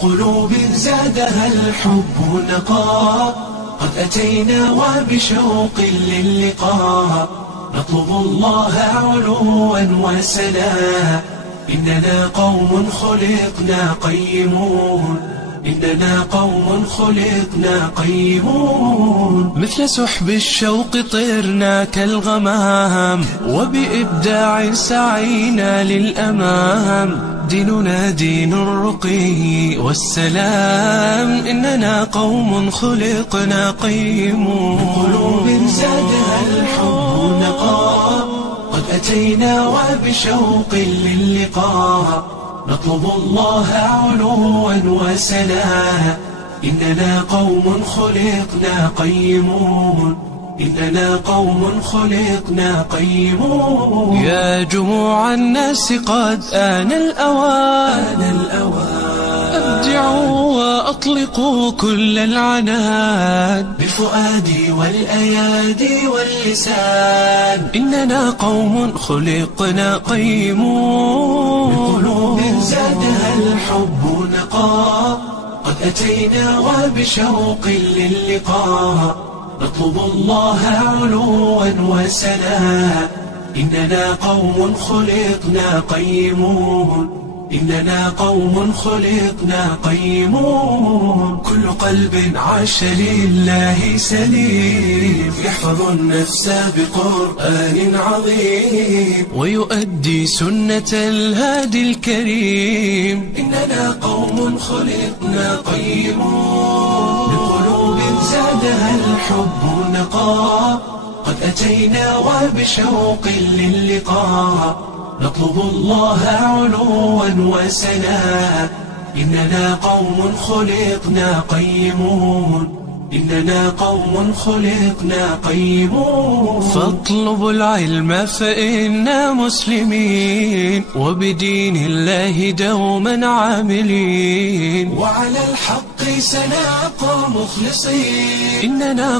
بقلوب زادها الحب نقاء، قد أتينا وبشوق للقاء، نطلب الله علوا وسنا. إننا قوم خلقنا قيمون، إننا قوم خلقنا قيمون. مثل سحب الشوق طرنا كالغمام، وبإبداع سعينا للأمام. ديننا دين الرقي والسلام، إننا قوم خلقنا قيمون. بقلوب زادها الحب نقاء، قد أتينا وبشوق للقاء، نطلب الله علوا وسنا. إننا قوم خلقنا قيمون، إننا قوم خلقنا قيمون. يا جموع الناس قد آن الأوان، أبدعوا وأطلقوا كل العنان، بفؤادي والأيادي واللسان. إننا قوم خلقنا قيمون. بقلوب زادها الحب نقاء، قد أتينا وبشوق للقاء، نطلب الله علوا وسنا. إننا قوم خلقنا قيمون، إننا قوم خلقنا قيمون. كل قلب عاش لله سليم، يحفظ النفس بقرآن عظيم، ويؤدي سنة الهادي الكريم. إننا قوم خلقنا قيمون. بقلوب زادها الحب نقاء، قد أتينا وبشوق للقاء، نطلب الله علوا وسنا. إننا قوم خلقنا قيمون، إننا قوم خلقنا قيمون. فاطلبوا العلم فإنا مسلمين، وبدين الله دوما عاملين، وعلى الحق سنبقى مخلصين. إننا